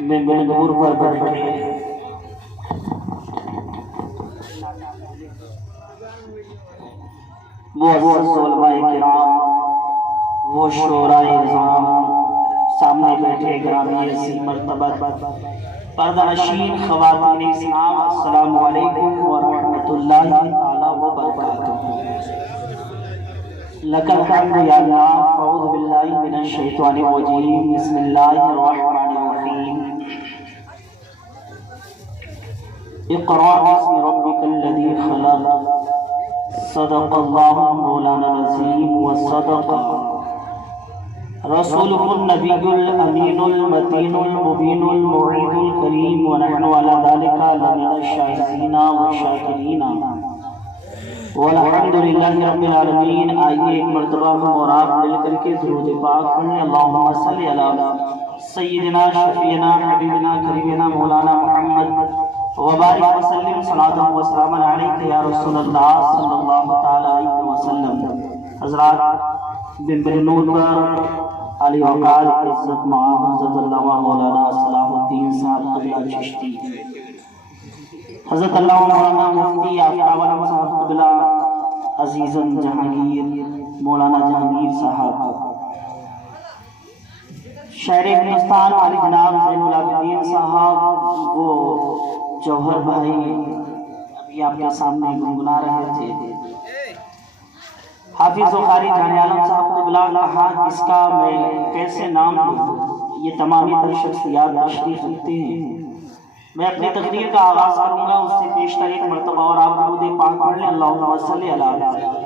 ممبر نور پر بیٹھے معزز علماء کرام، وہ شعراء نظام، سامنے بیٹھے گرامی عظیم مرتبت پردہ نشین خواتین اسلام، السلام علیکم ورحمۃ اللہ تعالی وبرکاتہ۔ لک الحمد یا اللہ، اعوذ باللہ من الشیطان الرجیم، بسم اللہ الرحمن الرحیم۔ اقرأ باسم ربک الذی خلق، صدق اللہ مولانا العظیم وصدق رسولہ النبی الامین المتین المبین الموعد الکریم، ونحن علی ذلک لمن الشاہدین والشاکرین والحمد للہ رب العالمین۔ آئیے ایک مرتبہ ہم اور آپ مل کر کے درود پاک پڑھیں، اللہم صلی علی سیدنا شفیعنا حبیبنا قریبنا مولانا محمد وبارک وسلم، صلاۃ و سلام علیک یا رسول اللہ صلی اللہ تعالی علیہ وسلم۔ حضرات، ممبر نور پر علی وقار عزت معاذ حضرت علامہ مولانا صلاح الدین صاحب قبلہ چشتی، حضرت علامہ مولانا مفتی آفتاب علم صاحب قبلہ عزیزاً جہانگیر مولانا جہانگیر صاحب، شاعر ہندوستان علی جناب زین العابدین صاحب، وہ جوہر بھائی ابھی آپ کے سامنے گنگنا رہے تھے، حافظ و قاری جان عالم صاحب قبلہ، کہا کس کا میں کیسے نام لوں، یہ تمامی تر شخصیات تشریف رکھتے ہیں۔ میں اپنی تقریر کا آغاز کروں گا، اس سے پیشتر ایک مرتبہ اور آپ درود پاک پڑھ لیں، اللہم صلی علی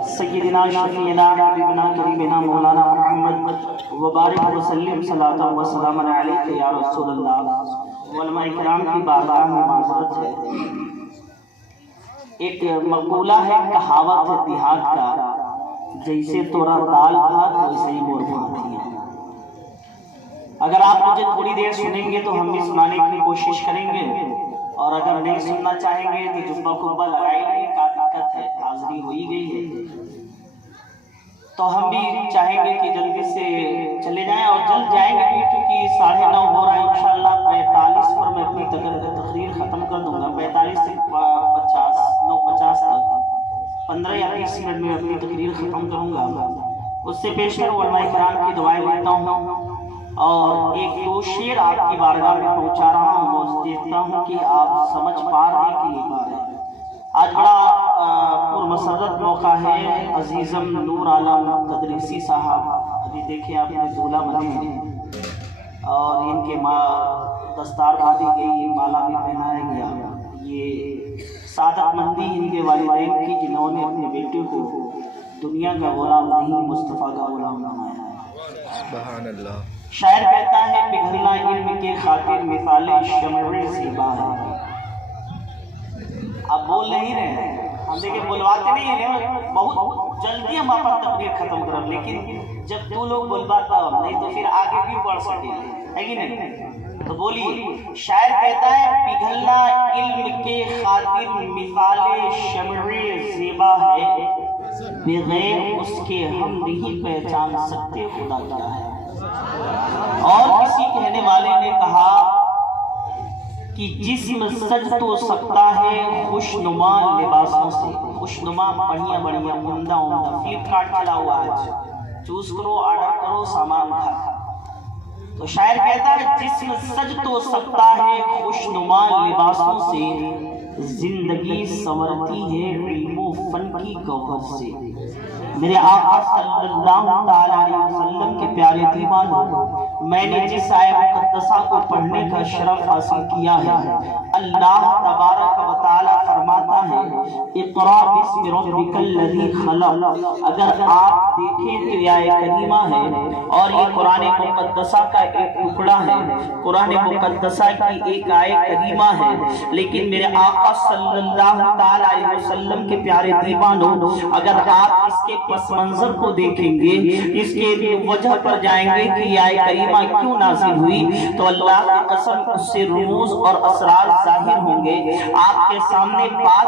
سیدنا شفیعنا حبیبنا قریبنا مولانا محمد وبارک وسلم، صلاۃ و سلام علیک یا رسول اللہ۔ علماء کرام کی بارگاہ میں معذرت ہے، ایک مقولہ ہے، کہاوت ہے دیہات کا، جیسے تورا دال بھات ویسے ہی مور بھات ہی ہے۔ اگر آپ مجھے تھوڑی دیر سنیں گے تو ہم بھی سنانے کی کوشش کریں گے، اور اگر نہیں سننا چاہیں گے تو جبہ قبہ لگائی گئی، کا دقت ہے، حاضری ہوئی گئی ہے، تو ہم بھی چاہیں گے کہ جلدی سے چلے جائیں، اور جلد جائیں گے کیونکہ 9:30 ہو رہا ہے۔ انشاءاللہ 45 پر میں اپنی تقریر ختم کر دوں گا، 45 سے 9:50 تک 15 یا 20 منٹ میں اپنی تقریر ختم کروں گا۔ اس سے پیشتر علماء کرام کی دعائیں لیتا ہوں، اور ایک دو شعر آپ کی بارگاہ میں پہنچا رہا ہوں، اور دیکھتا ہوں کہ آپ سمجھ پا رہے ہیں کہ نہیں پا رہے ہیں۔ آج بڑا پرمسرت موقع ہے، عزیزم نور عالم تدریسی صاحب ابھی دیکھیں آپ نے دولہا بنے ہیں، اور ان کے دستار باندھی گئی، مالا بھی پہنایا گیا۔ یہ سعادت مندی ان کے والدین کی، جنہوں نے اپنے بیٹے کو دنیا کا غلام نہیں مصطفیٰ کا غلام بنایا ہے۔ سبحان اللہ۔ شاعر کہتا ہے، پگھلنا علم کے خاطر مثال شمع زیبا ہے۔ آپ بول نہیں رہے ہیں، ہم دیکھیں بلواتے نہیں ہیں، بہت جلدی ہم اپنا تقریر ختم کریں، لیکن جب تو لوگ بلواتا ہو نہیں تو پھر آگے بھی بڑھ سکے، ہے کہ نہیں؟ تو بولیے، شاعر کہتا ہے، پگھلنا علم کے خاطر مثال شمع زیبا ہے، بغیر اس کے ہم نہیں پہچان سکتے خدا کیا ہے۔ اور کسی کہنے والے نے کہا کہ جسم سج تو سکتا ہے خوشنما لباسوں سے، خوشنما بڑھیا بڑھیا عمدہ عمدہ، فلپکارٹ چلا ہوا آج، چوز کرو، آرڈر کرو، سامان اٹھا۔ تو شاعر کہتا ہے، جسم سج تو سکتا ہے خوشنما لباسوں سے، زندگی سنورتی ہے علم و فن کی گوہر سے۔ میرے آقا صلی اللہ علیہ وسلم کے پیارے دیوانوں، میں نے جس آیت مقدسہ کو پڑھنے کا شرف حاصل کیا ہے، اللہ تبارک و تعالی فرماتا ہے، اقرأ باسم ربک الذی خلق۔ اگر آپ دیکھیں تو یہ آیت کریمہ ہے، اور یہ قرآن مقدسہ کا ایک ٹکڑا ہے، قرآن مقدسہ کی ایک آیت کریمہ ہے، لیکن میرے آقا صلی اللہ علیہ وسلم کے پیارے دیوانوں، اگر آپ اس کے پس منظر کو دیکھیں گے، اس کے وجہ پر جائیں گے کہ یہ آیت کریمہ کیوں نازل ہوئی، تو اللہ کی قسم اس سے رموز اور اسرار ظاہر ہوں گے۔ آپ کے سامنے بات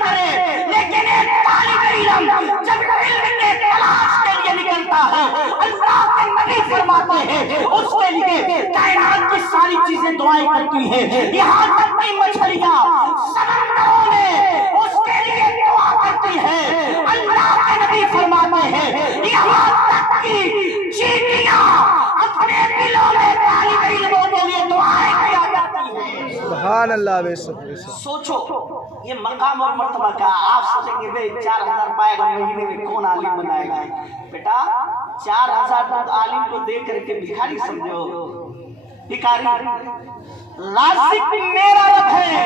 کرے، لیکن ایک طالب علم جب علم کے تلاش کے لیے نکلتا ہے، اللہ کے نبی فرماتے ہیں اس کے لیے کائنات کی ساری چیزیں دعائیں کرتی ہیں، یہاں تک کہ مچھلیاں سمندروں میں اس کے لیے دعا کرتی ہیں۔ اللہ کے نبی فرماتے ہیں یہاں تک کہ چیٹیاں اپنے دلوں میں طالب علموں کے لیے دعائیں کیا کرتی ہیں۔ سبحان اللہ بے شک بے شک۔ سوچو یہ مقام اور مرتبہ کا، آپ سوچیں گے بھئی 4000 پائے گا مہینے میں کون عالم بنائے گا؟ بیٹا 4000 عالم کو دیکھ کر کے بھکاری سمجھو، بھکاری۔ رازق میرا رب ہے،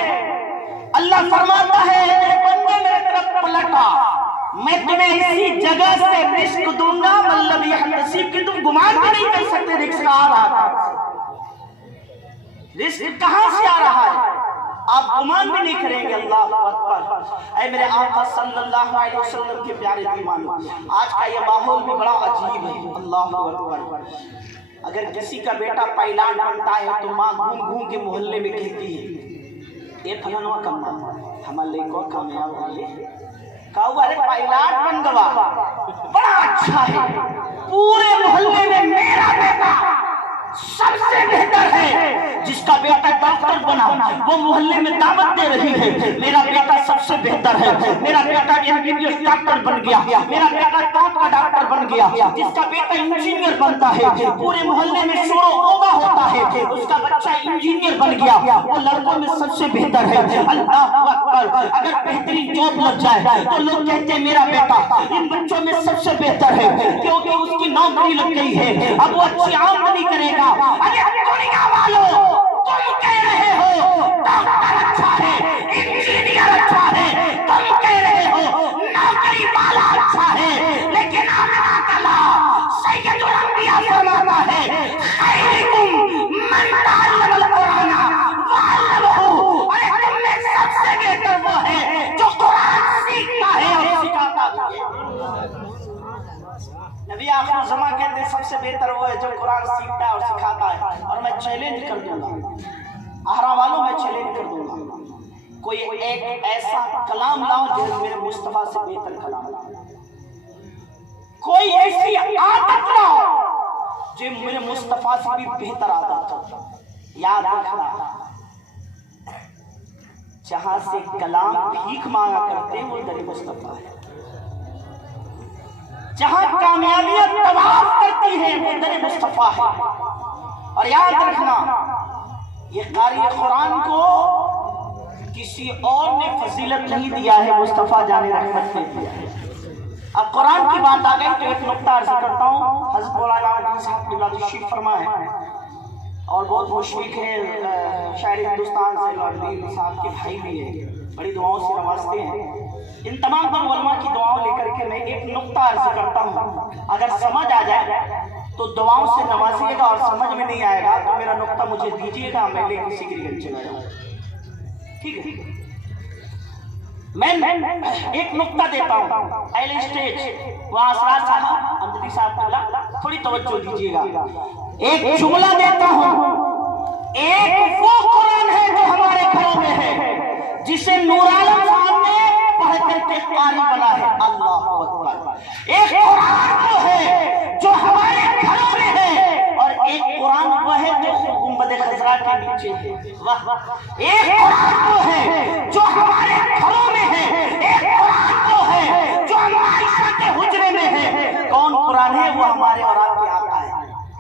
اللہ فرماتا ہے میرے بندے میرے طرف پلٹا، میں تمہیں اسی جگہ سے رزق دوں گا مطلب یہ نصیب کہ تم گمان بھی نہیں کر سکتے رزق آ رہا تھا۔ رزق کہاں سے آ رہا ہے آپ گمان بھی نہیں کریں گے۔ اللہ اکبر۔ اے میرے آقا صلی اللہ علیہ وسلم کے پیارے دیوانوں، آج کا یہ ماحول بھی بڑا عجیب ہے۔ اللہ اکبر۔ اگر کسی کا بیٹا پہلان بنتا ہے تو ماں گھوم گھوم کے محلے میں کہتی ہے اے پھلانوا کما ہمارے کو کامیاب ہوئے، کہو ارے پہلان بن گوا بڑا اچھا ہے، پورے محلے میں میرا بیٹا سب سے بہتر ہے۔ جس کا بیٹا ڈاکٹر بنا وہ محلے میں دعوت دے رہی ہے میرا بیٹا سب سے بہتر ہے، میرا بیٹا MBBS ڈاکٹر بن گیا، میرا بیٹا دانت کا ڈاکٹر بن گیا۔ جس کا بیٹا انجینئر بنتا ہے پورے محلے میں شور و غوغا ہوتا ہے، اس کا بچہ انجینئر بن گیا، وہ لڑکوں میں سب سے بہتر ہے۔ اللہ اکبر۔ اگر بہترین جاب لگ جائے تو لوگ کہتے ہیں میرا بیٹا ان بچوں میں سب سے بہتر ہے کیونکہ اس کی نوکری لگ گئی ہے، اب وہ اچھی آمدنی کرے گا۔ ارے دنیا والوں تم کہہ رہے ہو ڈاکٹر اچھا ہے، انجینئر اچھا ہے، تم کہہ رہے ہو نوکری والا اچھا ہے، لیکن آمنہ کلا سید الانبیاء فرماتا ہے خیرکم من تعلم القرآن وعلمہ۔ ارے تم میں سب سے بہتر وہ ہے جو قرآن سیکھتا ہے اور سکھاتا بھی ہے۔ نبی آخر الزمان کہتے ہیں سب سے بہتر وہ ہے جو قرآن سیکھتا ہے اور سکھاتا ہے۔ اور میں چیلنج کر دوں گا احرام والوں، میں چیلنج کر دوں گا کوئی ایک ایسا کلام لاؤ جو میرے مصطفیٰ سے بہتر کلام لاؤ، کوئی ایسی عادت لاؤ جو میرے مصطفیٰ سے بھی بہتر عادت ہو۔ یاد رکھنا جہاں سے کلام بھیک مانگا کرتے ہیں وہ در مصطفیٰ ہے، جہاں کامیابیاں طواف کرتی ہیں وہ در مصطفیٰ ہے۔ اور یاد رکھنا یہ قاری قرآن کو کسی اور نے فضیلت نہیں دیا ہے، مصطفیٰ جان رحمت نے دیا ہے۔ اب قرآن کی بات آ گئی تو ایک نقطہ عرض کرتا ہوں۔ حضرت مولانا علی صاحب کی بات تشریف فرما ہے اور بہت مشفق ہے، شاعر ہندوستان سے لوردین صاحب کے بھائی بھی ہیں، بڑی دعاؤں سے نوازتے ہیں۔ ان تمام پر علماء کی دعاؤں لے کر کے میں ایک نقطہ عرض کرتا ہوں، اگر سمجھ آ جائے تو دعاؤں سے نوازیے گا، اور سمجھ میں نہیں آئے گا تو میرا نقطہ مجھے دیجیے گا، میں لے کسی کے لیے چلا جاؤں۔ ٹھیک ہے، میں ایک نقطہ دیتا ہوں اہل اسٹیج وہاں اسرار صاحب امجدی صاحب کو تھوڑی توجہ دیجیے گا۔ ایک جملہ دیتا ہوں، ایک وہ قرآن ہے جو ہمارے گھروں میں ہے جسے نور عالم صاحب نے پڑھ کر کے قاری بنا ہے۔ اللہ اکبر۔ ایک قرآن وہ ہے جو ہمارے گھروں میں ہے اور ایک قرآن وہ ہے جو گنبد خضرا کے نیچے ہے۔ ایک قرآن وہ ہے جو ہمارے گھروں میں ہے، ایک قرآن وہ ہے جو عائشہ کے حجرے میں ہے۔ کون قرآن ہے؟ وہ ہمارے اور آپ کے آقا ہے۔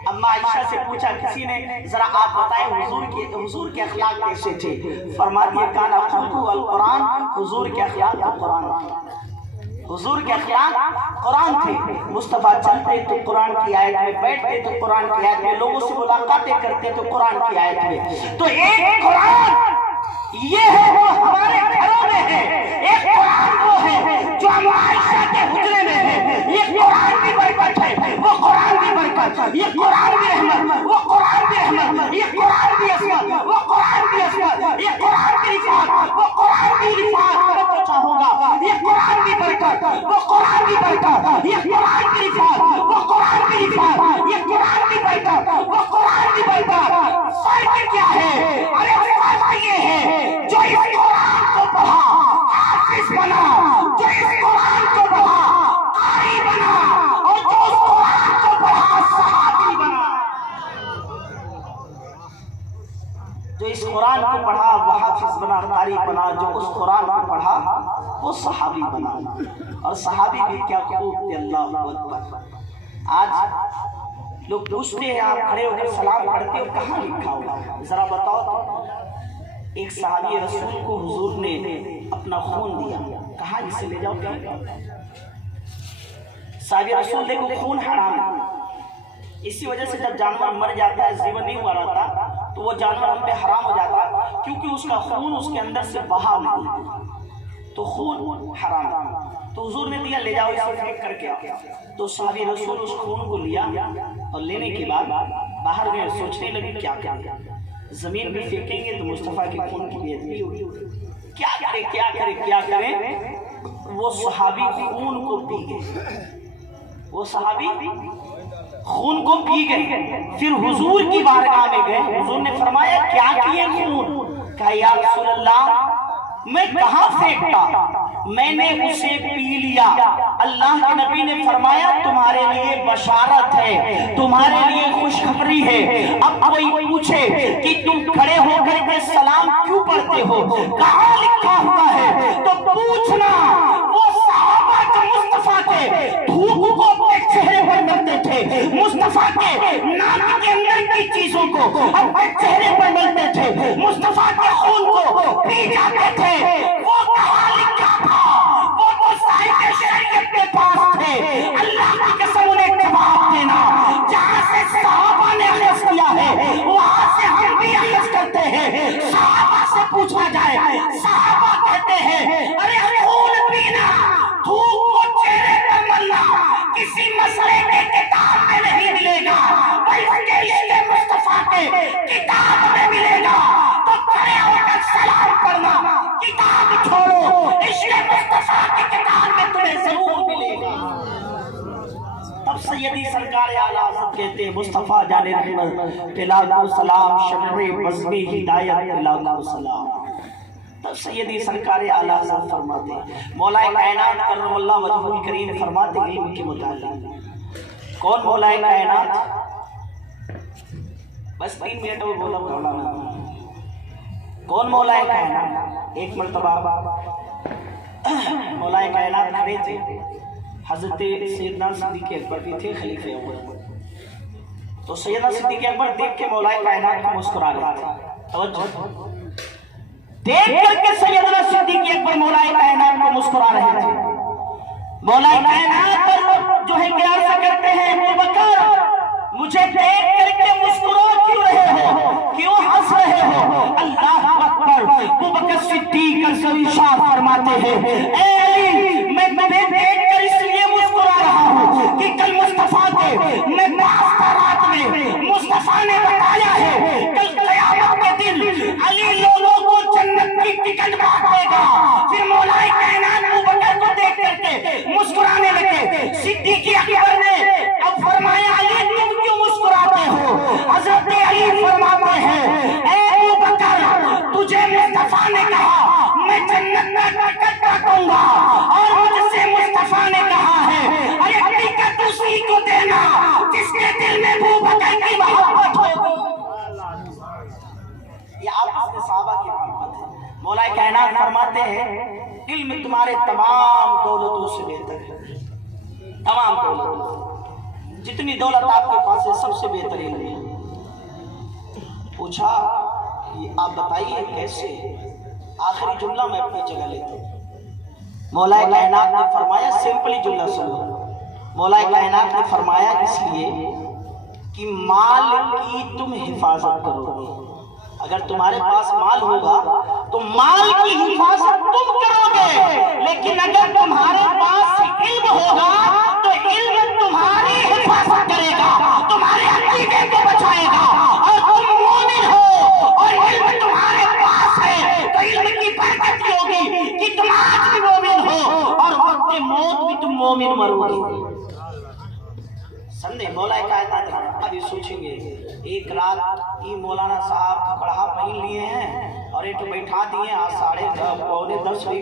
اما عائشہ سے پوچھا کسی نے ذرا آپ بتائیں حضور کے اخلاق کیسے تھے؟ فرماتی ہے کانا خلقہ القرآن، حضور کے اخلاق قرآن تھے، حضور کے اخلاق قرآن تھے۔ مصطفیٰ چلتے تو قرآن کی آیت میں، بیٹھتے تو قرآن کی آیت میں، لوگوں سے ملاقاتیں کرتے تو قرآن کی آیت میں۔ تو ایک قرآن یہ ہے وہ ہمارے گھروں میں ہے، ایک قرآن وہ ہے جو عائشہ کے حجرے میں ہے۔ یہ قرآن بھی برکت ہے، وہ قرآن بھی برکت، یہ قرآن بھی رحمت، وہ قرآن بھی رحمت، یہ قرآن بھی عصمت، وہ قرآن بھی عصمت، یہ قرآن بھی رفعت، وہ قرآن بھی رفعت۔ میں چاہوں گا یہ قرآن بھی برکت، وہ قرآن بھی برکت، یہ قرآن بھی رفعت، وہ قرآن بھی رفعت، یہ قرآن بھی برکت، وہ قرآن بھی برکت۔ فرق کیا ہے؟ ارے فرق یہ ہے جو اس قرآن کو پڑھا حافظ بن قرآن کو پڑھا وہ حافظ بنا، قاری بنا، جو اس قرآن کو پڑھا وہ صحابی بنا، اور صحابی بھی کیا خوب تھے، اللہ اکبر۔ آج لوگ پوچھتے ہیں آپ کھڑے ہو کر سلام پڑھتے ہو، کہاں لکھا ہوگا؟ ذرا بتاؤ تو۔ ایک صحابی رسول کو حضور نے اپنا خون دیا، کہا اسے لے جاؤ کیا؟ صحابی رسول دیکھو خون حرام ہے، اسی وجہ سے جب جانور مر جاتا ہے، زیور نہیں ہوا رہتا، تو وہ جانور ہم پہ حرام ہو جاتا ہے، کیونکہ اس کا خون اس کے اندر سے بہا نہیں، تو خون حرام ہے۔ تو حضور نے دیا، لے جاؤ اسے پھینک کر کے آؤ۔ تو صحابی رسول اس خون کو لیا، اور لینے کے بعد باہر گئے، سوچنے لگے کیا کریں، زمین بھی پھینکیں گے تو مصطفیٰ کے خون کی بے ادبی ہوگی، کیا کریں کیا کریں کیا کریں؟ وہ صحابی خون کو پی گئے، وہ صحابی خون کو پی گئے۔ پھر حضور کی بارگاہ میں گئے، حضور نے فرمایا کیا کیے خون؟ کہا یا رسول اللہ میں کہاں پھینکتا، میں نے اسے پی لیا۔ اللہ کے نبی نے فرمایا تمہارے لیے بشارت ہے، تمہارے لیے خوشخبری ہے۔ اب کوئی پوچھے کہ تم کھڑے ہو کر کے سلام کیوں پڑھتے ہو، کہاں لکھا ہوا ہے، تو پوچھنا وہ صحابہ جو مصطفیٰ کے دھوپ کو اپنے چہرے پر ملتے تھے، مصطفیٰ کے نام کے اندر کی چیزوں کو اپنے چہرے پر ملتے تھے، مصطفیٰ کے خون کو پی جاتے تھے، وہ کہاں لکھا تھا؟ وہ تو صاحب شریعت کے پاس تھے۔ اللہ کی قسم انہیں جواب دینا، جہاں سے صحابہ نے اخذ کیا ہے وہاں سے ہم بھی اخذ کرتے ہیں۔ صحابہ سے پوچھا جائے، صحابہ کہتے ہیں ارے خون پینا، دھوپ کو چہرے پر ملنا کسی مسئلے کے کتاب میں نہیں ملے گا، بلکہ اس مصطفیٰ کے کتاب میں ملے گا۔ تو کھڑے ہو کر سلام پڑھنا، کتاب چھوڑو، عشق مصطفیٰ کی کتاب میں تمہیں ضرور ملے گا۔ تب سیدی سرکار اعلیٰ حضرت کہتے ہیں مصطفیٰ جان رحمت لاکھوں سلام، شمع بزمی ہدایت لاکھوں سلام۔ تب سیدی سرکار اعلیٰ حضرت فرماتے ہیں، مولا کائنات کرم اللہ وجہہ الکریم فرماتے ہیں علم کے متعلق، کون مولا کائنات؟ بس 3 منٹ اور بولا مولانا، کون مولا کائنات؟ ایک مرتبہ مولا کائنات کھڑے تھے، حضرت سیدنا صدیق اکبر بھی تھے خلیفہ اول، تو سیدنا صدیق اکبر دیکھ کے مولا کائنات کو مسکرا رہے تھے، توجہ دیکھ کر کے سیدنا صدیق اکبر مولا کائنات کو مسکرا رہے تھے۔ مولا کائنات پر جو ہے کیا عرض کرتے ہیں، ابو بکر مجھے دیکھ کر کے مسکرا کیوں رہے ہو، کیوں ہنس رہے ہو؟ اللہ اکبر۔ ابو بکر صدیق ارشاد فرماتے ہیں اے علی میں تمہیں دیکھ کر اس لیے مسکرا رہا ہوں کہ کل مصطفیٰ کے میں رات میں مصطفیٰ نے بتایا ہے کل قیامت کے دن علی لوگوں کو جنت کی ٹکٹ بانٹے گا۔ پھر مولا کائنات ابو بکر کو دیکھ کر کے مسکرانے لگے۔ صدیق اکبر نے اب فرمایا علی تم کیوں مسکراتے ہو؟ حضرت علی فرماتے ہیں اے ابو بکر تجھے مصطفیٰ نے کہا میں جنت کا ٹکٹ کاٹوں گا، اور مجھ سے مصطفیٰ نے کہا ہے ارے ٹکٹ اسی کو دینا جس کے دل میں ابو بکر کی محبت ہو۔ یہ آپس میں صحابہ کی محبت ہے۔ مولا کائنات فرماتے ہیں علم تمہارے تمام دولتوں سے بہتر ہے، تمام دولتوں، جتنی دولت آپ کے پاس ہے سب سے بہتر علم ہے۔ پوچھا آپ بتائیے کیسے؟ آخری جملہ میں اپنی جگہ لیتا ہوں۔ مولا کائنات نے فرمایا، سمپلی جملہ سنو، مولا کائنات نے فرمایا اس لیے کہ مال کی تم حفاظت کرو گے، اگر تمہارے پاس مال ہوگا تو مال کی حفاظت تم کرو گے، لیکن اگر تمہارے پاس علم ہوگا تو علم تمہاری حفاظت کرے گا، تمہارے عقیدے کو بچائے گا، اور تم مومن ہو اور علم تمہارے پاس ہے تو علم کی برکت ہوگی کہ تم آج بھی مومن ہو اور وقت موت بھی تم مومن مرو گے۔ سمجھے؟ مولا کائنات ابھی سوچیں گے ایک رات یہ مولانا صاحب کڑھا پہن لیے ہیں اور ایک بیٹھا دیے، آج 9:30 پونے 10